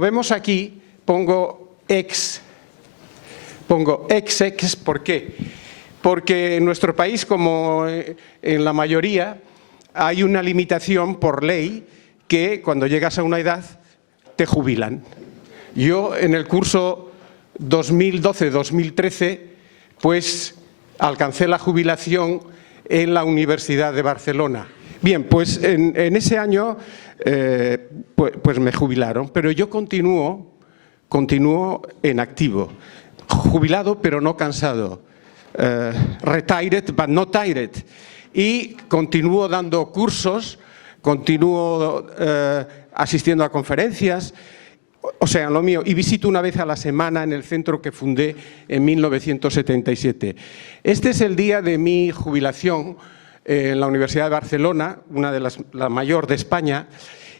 Como vemos aquí, pongo X, ¿por qué? Porque en nuestro país, como en la mayoría, hay una limitación por ley que cuando llegas a una edad te jubilan. Yo en el curso 2012-2013 pues alcancé la jubilación en la Universidad de Barcelona. Bien, pues en ese año pues me jubilaron, pero yo continúo en activo, jubilado pero no cansado, retired but not tired, y continúo dando cursos, continúo asistiendo a conferencias, o sea, lo mío, y visito una vez a la semana en el centro que fundé en 1977. Este es el día de mi jubilación en la Universidad de Barcelona, una de la mayor de España,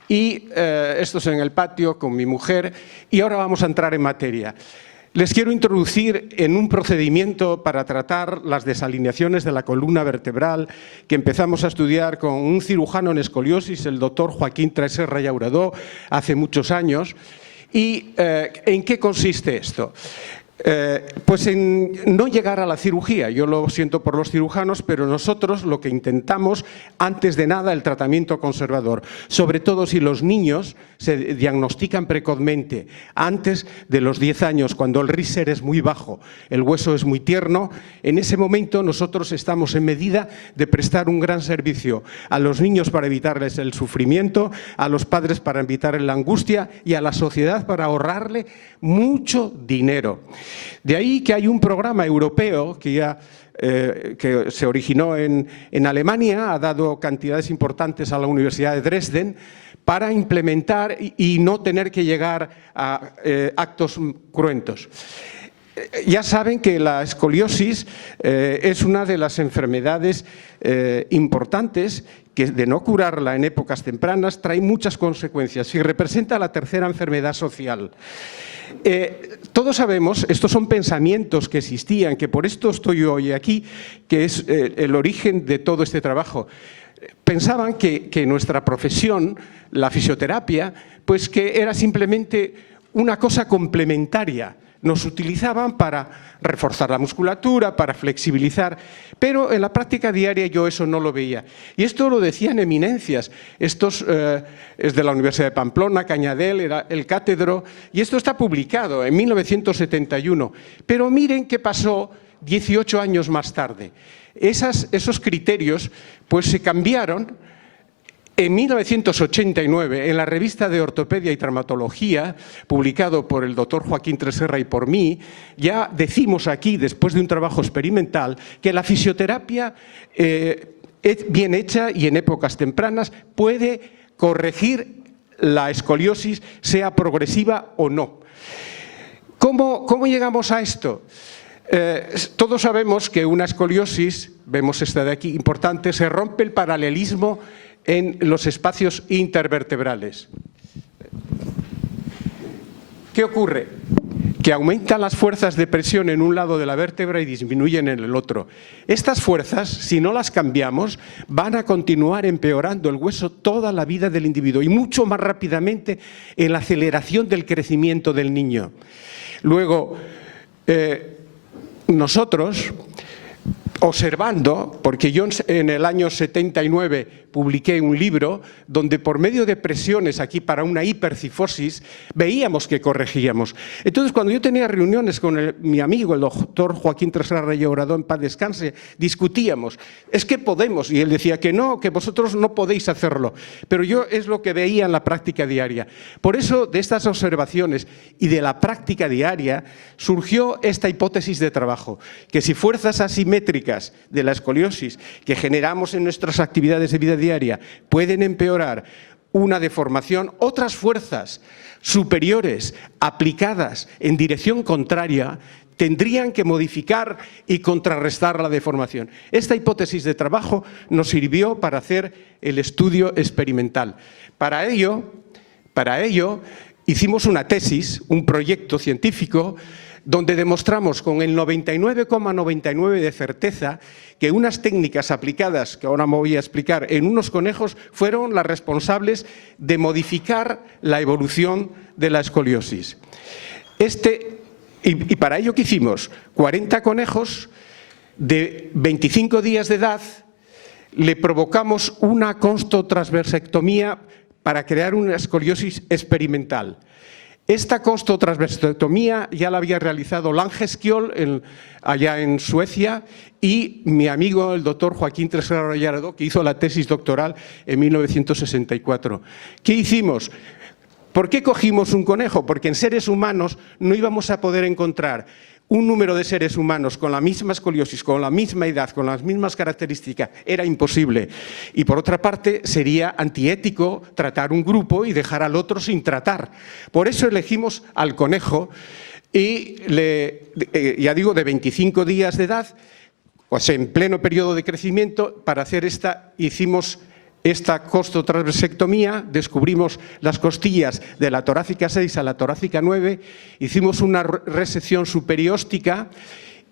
y esto es en el patio con mi mujer, y ahora vamos a entrar en materia. Les quiero introducir en un procedimiento para tratar las desalineaciones de la columna vertebral que empezamos a estudiar con un cirujano en escoliosis, el doctor Joaquín Tresserra Llauradó, hace muchos años. ¿Y en qué consiste esto? Pues en no llegar a la cirugía. Yo lo siento por los cirujanos, pero nosotros lo que intentamos, antes de nada, el tratamiento conservador, sobre todo si los niños se diagnostican precozmente, antes de los 10 años, cuando el RISER es muy bajo, el hueso es muy tierno, en ese momento nosotros estamos en medida de prestar un gran servicio a los niños para evitarles el sufrimiento, a los padres para evitarles la angustia y a la sociedad para ahorrarle mucho dinero. De ahí que hay un programa europeo que se originó en Alemania, ha dado cantidades importantes a la Universidad de Dresden para implementar y no tener que llegar a actos cruentos. Ya saben que la escoliosis es una de las enfermedades importantes que, de no curarla en épocas tempranas, trae muchas consecuencias y representa la tercera enfermedad social. Todos sabemos, estos son pensamientos que existían, que por esto estoy hoy aquí, que es el origen de todo este trabajo. Pensaban que nuestra profesión, la fisioterapia, pues que era simplemente una cosa complementaria. Nos utilizaban para reforzar la musculatura, para flexibilizar, pero en la práctica diaria yo eso no lo veía. Y esto lo decían eminencias. Estos es de la Universidad de Pamplona, Cañadell, era el cátedro, y esto está publicado en 1971. Pero miren qué pasó 18 años más tarde. Esos criterios pues se cambiaron. En 1989, en la revista de Ortopedia y Traumatología, publicado por el doctor Joaquín Tresserra y por mí, ya decimos aquí, después de un trabajo experimental, que la fisioterapia bien hecha y en épocas tempranas puede corregir la escoliosis, sea progresiva o no. ¿Cómo llegamos a esto? Todos sabemos que una escoliosis, vemos esta de aquí, importante, se rompe el paralelismo en los espacios intervertebrales. ¿Qué ocurre? Que aumentan las fuerzas de presión en un lado de la vértebra y disminuyen en el otro. Estas fuerzas, si no las cambiamos, van a continuar empeorando el hueso toda la vida del individuo y mucho más rápidamente en la aceleración del crecimiento del niño. Luego, nosotros, observando, porque yo en el año 79 publiqué un libro donde por medio de presiones aquí para una hipercifosis veíamos que corregíamos. Entonces, cuando yo tenía reuniones con mi amigo, el doctor Joaquín Tresserra Llauradó, en paz descanse, discutíamos. Es que podemos, y él decía que no, que vosotros no podéis hacerlo. Pero yo es lo que veía en la práctica diaria. Por eso, de estas observaciones y de la práctica diaria, surgió esta hipótesis de trabajo, que si fuerzas asimétricas de la escoliosis que generamos en nuestras actividades de vida diaria pueden empeorar una deformación, otras fuerzas superiores aplicadas en dirección contraria tendrían que modificar y contrarrestar la deformación. Esta hipótesis de trabajo nos sirvió para hacer el estudio experimental. Para ello hicimos una tesis, un proyecto científico donde demostramos con el 99,99 de certeza que unas técnicas aplicadas, que ahora me voy a explicar, en unos conejos fueron las responsables de modificar la evolución de la escoliosis. Y para ello, ¿qué hicimos? 40 conejos de 25 días de edad, le provocamos una constotransversectomía para crear una escoliosis experimental. Esta constotransversectomía ya la había realizado Lange Skjöld allá en Suecia y mi amigo el doctor Joaquín Tresserra Gallardo, que hizo la tesis doctoral en 1964. ¿Qué hicimos? ¿Por qué cogimos un conejo? Porque en seres humanos no íbamos a poder encontrar un número de seres humanos con la misma escoliosis, con la misma edad, con las mismas características, era imposible. Y por otra parte, sería antiético tratar un grupo y dejar al otro sin tratar. Por eso elegimos al conejo y, ya digo, de 25 días de edad, pues en pleno periodo de crecimiento, para hacer hicimos esta constotransversectomía, descubrimos las costillas de la torácica 6 a la torácica 9, hicimos una resección superióstica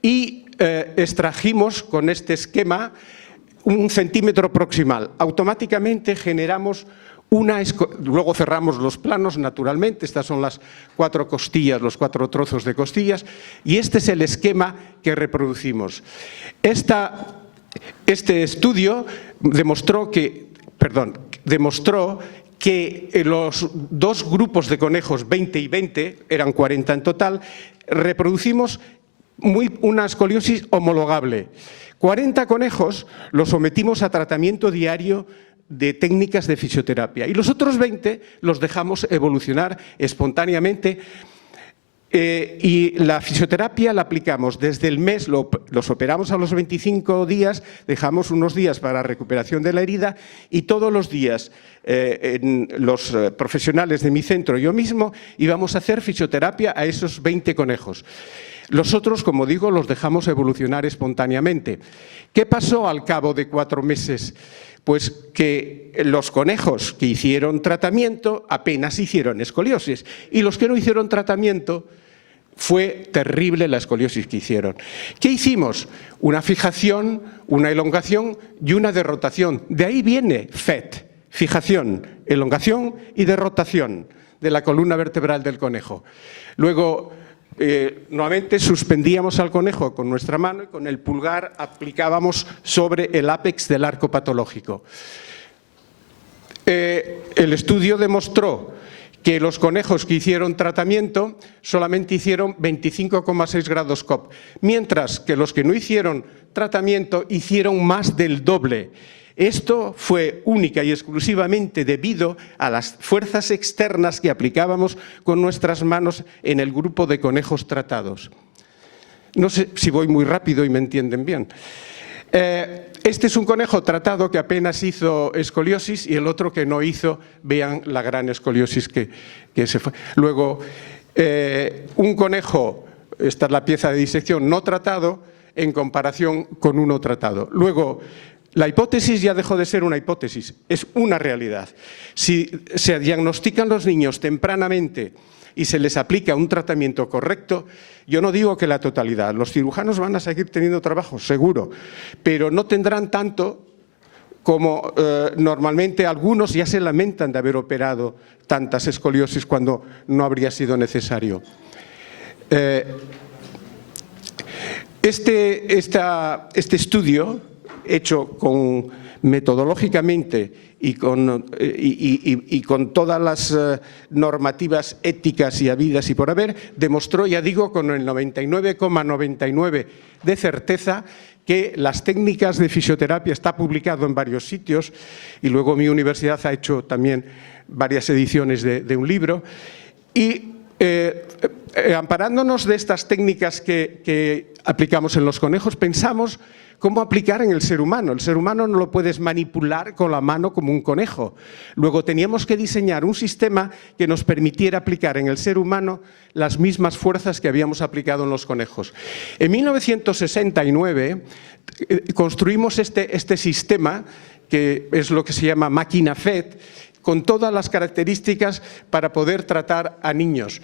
y extrajimos con este esquema 1 centímetro proximal. Automáticamente generamos luego cerramos los planos, naturalmente, estas son las 4 costillas, los 4 trozos de costillas, y este es el esquema que reproducimos. Este estudio demostró que los 2 grupos de conejos, 20 y 20, eran 40 en total, reproducimos una escoliosis homologable. 40 conejos los sometimos a tratamiento diario de técnicas de fisioterapia y los otros 20 los dejamos evolucionar espontáneamente. Y la fisioterapia la aplicamos desde el mes, los operamos a los 25 días, dejamos unos días para recuperación de la herida y todos los días los profesionales de mi centro y yo mismo íbamos a hacer fisioterapia a esos 20 conejos. Los otros, como digo, los dejamos evolucionar espontáneamente. ¿Qué pasó al cabo de 4 meses? Pues que los conejos que hicieron tratamiento apenas hicieron escoliosis y los que no hicieron tratamiento fue terrible la escoliosis que hicieron. ¿Qué hicimos? Una fijación, una elongación y una derrotación. De ahí viene FET, fijación, elongación y derrotación de la columna vertebral del conejo. Luego, nuevamente suspendíamos al conejo con nuestra mano y con el pulgar aplicábamos sobre el ápex del arco patológico. El estudio demostró que los conejos que hicieron tratamiento solamente hicieron 25,6 grados COP, mientras que los que no hicieron tratamiento hicieron más del doble. Esto fue única y exclusivamente debido a las fuerzas externas que aplicábamos con nuestras manos en el grupo de conejos tratados. No sé si voy muy rápido y me entienden bien. Este es un conejo tratado que apenas hizo escoliosis y el otro que no hizo, vean la gran escoliosis que se fue. Luego, un conejo, esta es la pieza de disección, no tratado en comparación con uno tratado. Luego, la hipótesis ya dejó de ser una hipótesis, es una realidad. Si se diagnostican los niños tempranamente y se les aplica un tratamiento correcto, yo no digo que la totalidad, los cirujanos van a seguir teniendo trabajo, seguro, pero no tendrán tanto como normalmente algunos ya se lamentan de haber operado tantas escoliosis cuando no habría sido necesario. Este estudio, hecho metodológicamente y con todas las normativas éticas y habidas y por haber, demostró, ya digo, con el 99,99 de certeza que las técnicas de fisioterapia, está publicado en varios sitios y luego mi universidad ha hecho también varias ediciones de un libro y amparándonos de estas técnicas que aplicamos en los conejos, pensamos cómo aplicar en el ser humano. El ser humano no lo puedes manipular con la mano como un conejo. Luego teníamos que diseñar un sistema que nos permitiera aplicar en el ser humano las mismas fuerzas que habíamos aplicado en los conejos. En 1969 construimos este sistema, que es lo que se llama máquina FET, con todas las características para poder tratar a niños.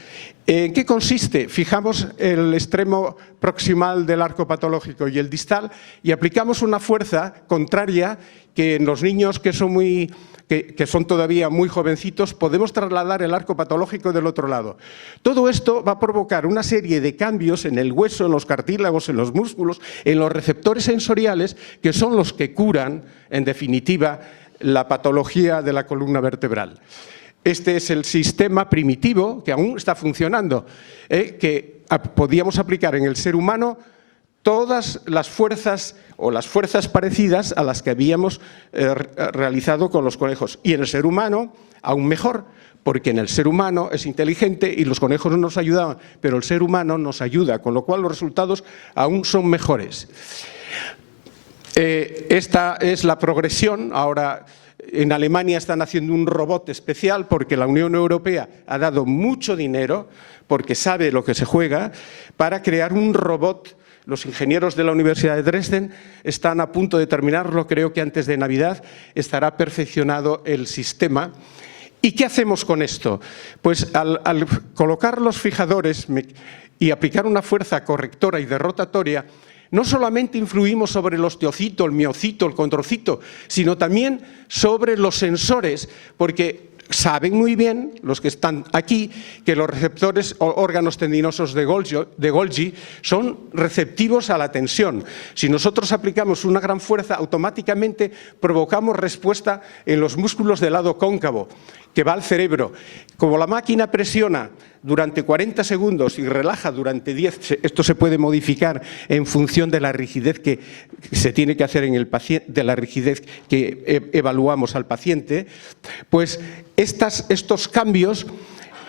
¿En qué consiste? Fijamos el extremo proximal del arco patológico y el distal y aplicamos una fuerza contraria que en los niños que son todavía muy jovencitos, podemos trasladar el arco patológico del otro lado. Todo esto va a provocar una serie de cambios en el hueso, en los cartílagos, en los músculos, en los receptores sensoriales, que son los que curan, en definitiva, la patología de la columna vertebral. Este es el sistema primitivo que aún está funcionando, que podíamos aplicar en el ser humano todas las fuerzas o las fuerzas parecidas a las que habíamos realizado con los conejos. Y en el ser humano, aún mejor, porque en el ser humano es inteligente y los conejos no nos ayudaban, pero el ser humano nos ayuda, con lo cual los resultados aún son mejores. Esta es la progresión. Ahora en Alemania están haciendo un robot especial porque la Unión Europea ha dado mucho dinero, porque sabe lo que se juega, para crear un robot. Los ingenieros de la Universidad de Dresden están a punto de terminarlo, creo que antes de Navidad estará perfeccionado el sistema. ¿Y qué hacemos con esto? Pues al colocar los fijadores y aplicar una fuerza correctora y derrotatoria, no solamente influimos sobre el osteocito, el miocito, el condrocito, sino también sobre los sensores, porque saben muy bien, los que están aquí, que los receptores o órganos tendinosos de Golgi son receptivos a la tensión. Si nosotros aplicamos una gran fuerza, automáticamente provocamos respuesta en los músculos del lado cóncavo, que va al cerebro. Como la máquina presiona durante 40 segundos y relaja durante 10, esto se puede modificar en función de la rigidez que se tiene que hacer en el paciente, de la rigidez que evaluamos al paciente, pues estos cambios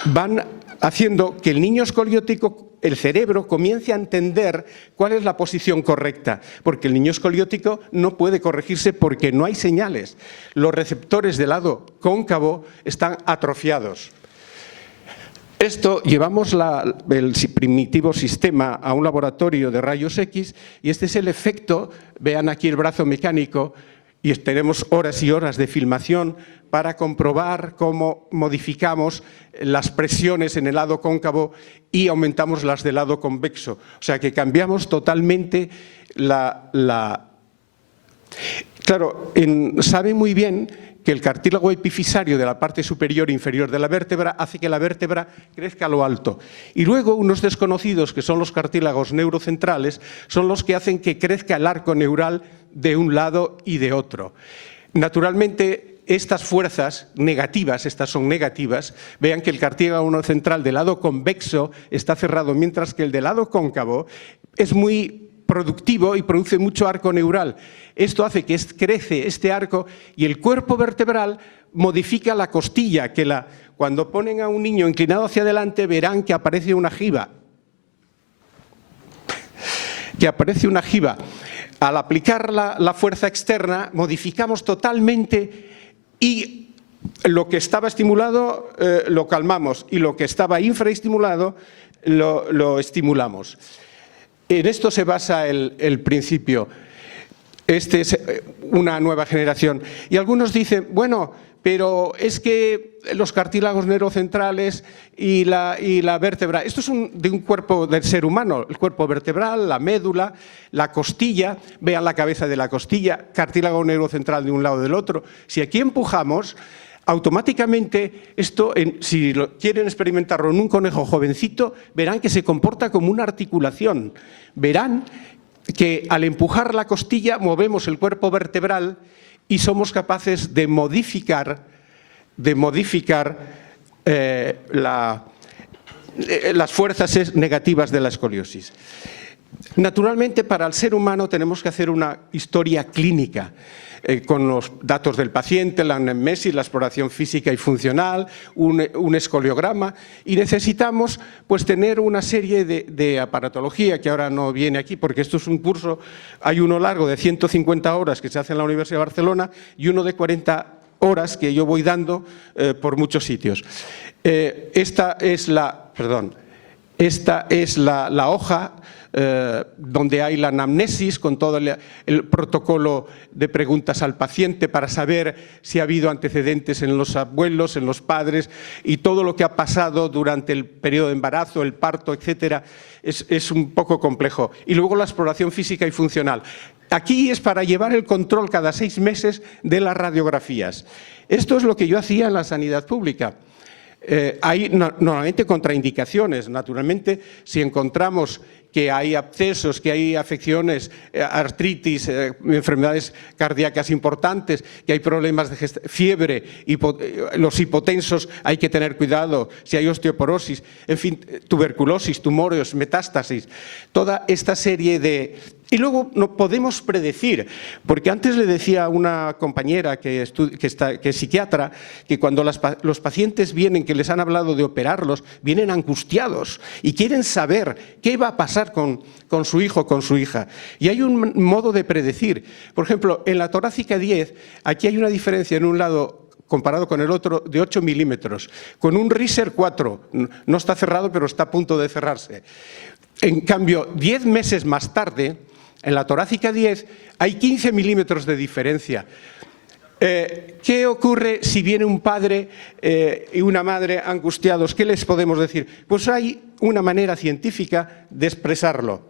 van haciendo que el niño escoliótico, el cerebro, comience a entender cuál es la posición correcta, porque el niño escoliótico no puede corregirse porque no hay señales. Los receptores del lado cóncavo están atrofiados. Esto llevamos el primitivo sistema a un laboratorio de rayos X y este es el efecto. Vean aquí el brazo mecánico y tenemos horas y horas de filmación para comprobar cómo modificamos las presiones en el lado cóncavo y aumentamos las del lado convexo. O sea que cambiamos totalmente Claro, sabe muy bien que el cartílago epifisario de la parte superior e inferior de la vértebra hace que la vértebra crezca a lo alto. Y luego unos desconocidos, que son los cartílagos neurocentrales, son los que hacen que crezca el arco neural de un lado y de otro. Naturalmente, estas fuerzas negativas, estas son negativas, vean que el cartílago central del lado convexo está cerrado, mientras que el del lado cóncavo es muy productivo y produce mucho arco neural. Esto hace que crece este arco y el cuerpo vertebral modifica la costilla, cuando ponen a un niño inclinado hacia adelante verán que aparece una jiba. Al aplicar la fuerza externa modificamos totalmente y lo que estaba estimulado lo calmamos y lo que estaba infraestimulado lo estimulamos. En esto se basa el principio. Este es una nueva generación. Y algunos dicen, bueno, pero es que los cartílagos neurocentrales y la vértebra, esto es de un cuerpo del ser humano, el cuerpo vertebral, la médula, la costilla, vean la cabeza de la costilla, cartílago neurocentral de un lado del otro. Si aquí empujamos, automáticamente esto, si quieren experimentarlo en un conejo jovencito, verán que se comporta como una articulación. Verán que al empujar la costilla movemos el cuerpo vertebral y somos capaces de modificar las fuerzas negativas de la escoliosis. Naturalmente, para el ser humano tenemos que hacer una historia clínica con los datos del paciente, la anamnesis, la exploración física y funcional, un escoliograma, y necesitamos pues tener una serie de aparatología que ahora no viene aquí porque esto es un curso, hay uno largo de 150 horas que se hace en la Universidad de Barcelona y uno de 40 horas que yo voy dando por muchos sitios. Esta es la hoja donde hay la anamnesis con todo el protocolo de preguntas al paciente para saber si ha habido antecedentes en los abuelos, en los padres y todo lo que ha pasado durante el periodo de embarazo, el parto, etcétera. Es un poco complejo. Y luego la exploración física y funcional. Aquí es para llevar el control cada 6 meses de las radiografías. Esto es lo que yo hacía en la sanidad pública. Hay normalmente contraindicaciones. Naturalmente, si encontramos que hay abscesos, que hay afecciones, artritis, enfermedades cardíacas importantes, que hay problemas de fiebre, los hipotensos hay que tener cuidado, si hay osteoporosis, en fin, tuberculosis, tumores, metástasis, toda esta serie de... Y luego no podemos predecir, porque antes le decía a una compañera que es psiquiatra, que cuando los pacientes vienen, que les han hablado de operarlos, vienen angustiados y quieren saber qué va a pasar con su hijo, con su hija. Y hay un modo de predecir. Por ejemplo, en la torácica 10, aquí hay una diferencia en un lado comparado con el otro de 8 milímetros, con un Riser 4, no está cerrado pero está a punto de cerrarse. En cambio, 10 meses más tarde, en la torácica 10 hay 15 milímetros de diferencia. ¿Qué ocurre si viene un padre y una madre angustiados? ¿Qué les podemos decir? Pues hay una manera científica de expresarlo.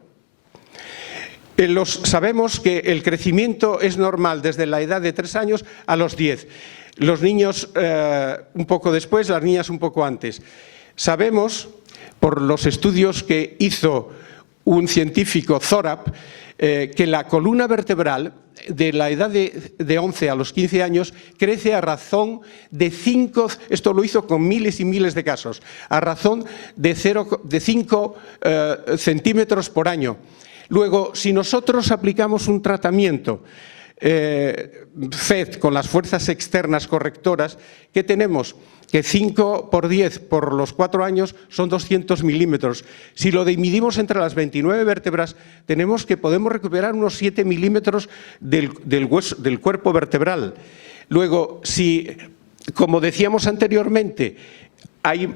Sabemos que el crecimiento es normal desde la edad de 3 años a los 10. Los niños un poco después, las niñas un poco antes. Sabemos, por los estudios que hizo un científico, Thorap, que la columna vertebral de la edad de 11 a los 15 años crece a razón de 5, esto lo hizo con miles y miles de casos, a razón de 5 centímetros por año. Luego, si nosotros aplicamos un tratamiento FED con las fuerzas externas correctoras, ¿qué tenemos? Que 5 por 10 por los 4 años son 200 milímetros. Si lo dividimos entre las 29 vértebras, podemos recuperar unos 7 milímetros del cuerpo vertebral. Luego, si, como decíamos anteriormente, hay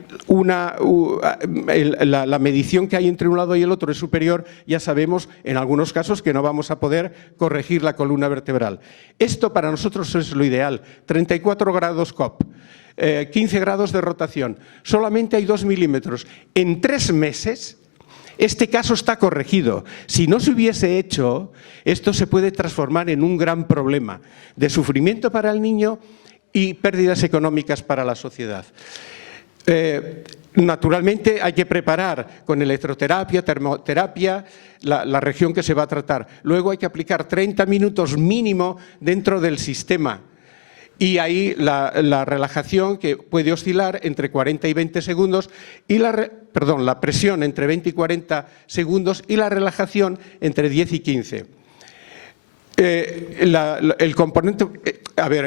la medición que hay entre un lado y el otro es superior, ya sabemos en algunos casos que no vamos a poder corregir la columna vertebral. Esto para nosotros es lo ideal, 34 grados COP. 15 grados de rotación, solamente hay 2 milímetros. En 3 meses, este caso está corregido. Si no se hubiese hecho, esto se puede transformar en un gran problema de sufrimiento para el niño y pérdidas económicas para la sociedad. Naturalmente hay que preparar con electroterapia, termoterapia, la región que se va a tratar. Luego hay que aplicar 30 minutos mínimo dentro del sistema. Y ahí la relajación, que puede oscilar entre 40 y 20 segundos, y la presión entre 20 y 40 segundos y la relajación entre 10 y 15. El componente,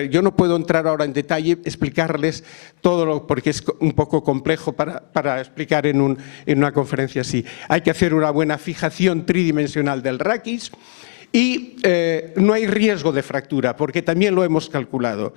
yo no puedo entrar ahora en detalle, explicarles todo porque es un poco complejo para explicar en una conferencia así. Hay que hacer una buena fijación tridimensional del raquis. Y no hay riesgo de fractura, porque también lo hemos calculado.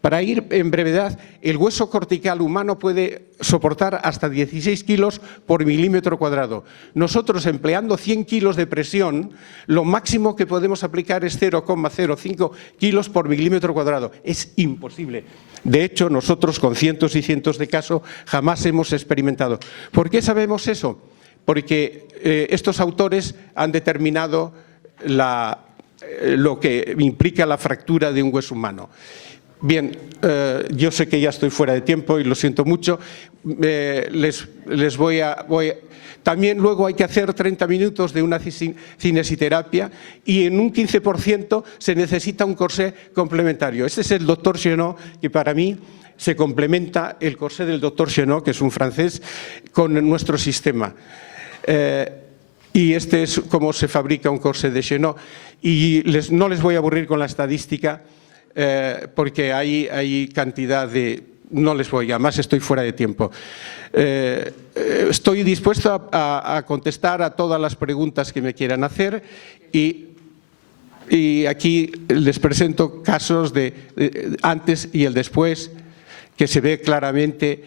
Para ir en brevedad, el hueso cortical humano puede soportar hasta 16 kilos por milímetro cuadrado. Nosotros, empleando 100 kilos de presión, lo máximo que podemos aplicar es 0,05 kilos por milímetro cuadrado. Es imposible. De hecho, nosotros con cientos y cientos de casos jamás hemos experimentado. ¿Por qué sabemos eso? Porque estos autores han determinado lo que implica la fractura de un hueso humano. Bien, yo sé que ya estoy fuera de tiempo y lo siento mucho. También luego hay que hacer 30 minutos de una cinesiterapia y en un 15% se necesita un corsé complementario. Este es el doctor Chenot, que para mí se complementa el corsé del doctor Chenot, que es un francés, con nuestro sistema. Y este es cómo se fabrica un corsé de Chenot. Y no les voy a aburrir con la estadística, porque hay cantidad de... No les voy, además estoy fuera de tiempo. Estoy dispuesto a contestar a todas las preguntas que me quieran hacer y aquí les presento casos de antes y el después, que se ve claramente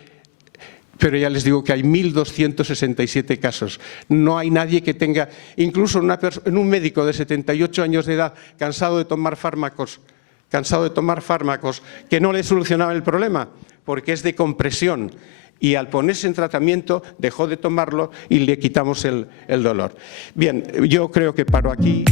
Pero ya les digo que hay 1.267 casos. No hay nadie que tenga, incluso en un médico de 78 años de edad, cansado de tomar fármacos, que no le solucionaban el problema, porque es de compresión. Y al ponerse en tratamiento dejó de tomarlo y le quitamos el dolor. Bien, yo creo que paro aquí.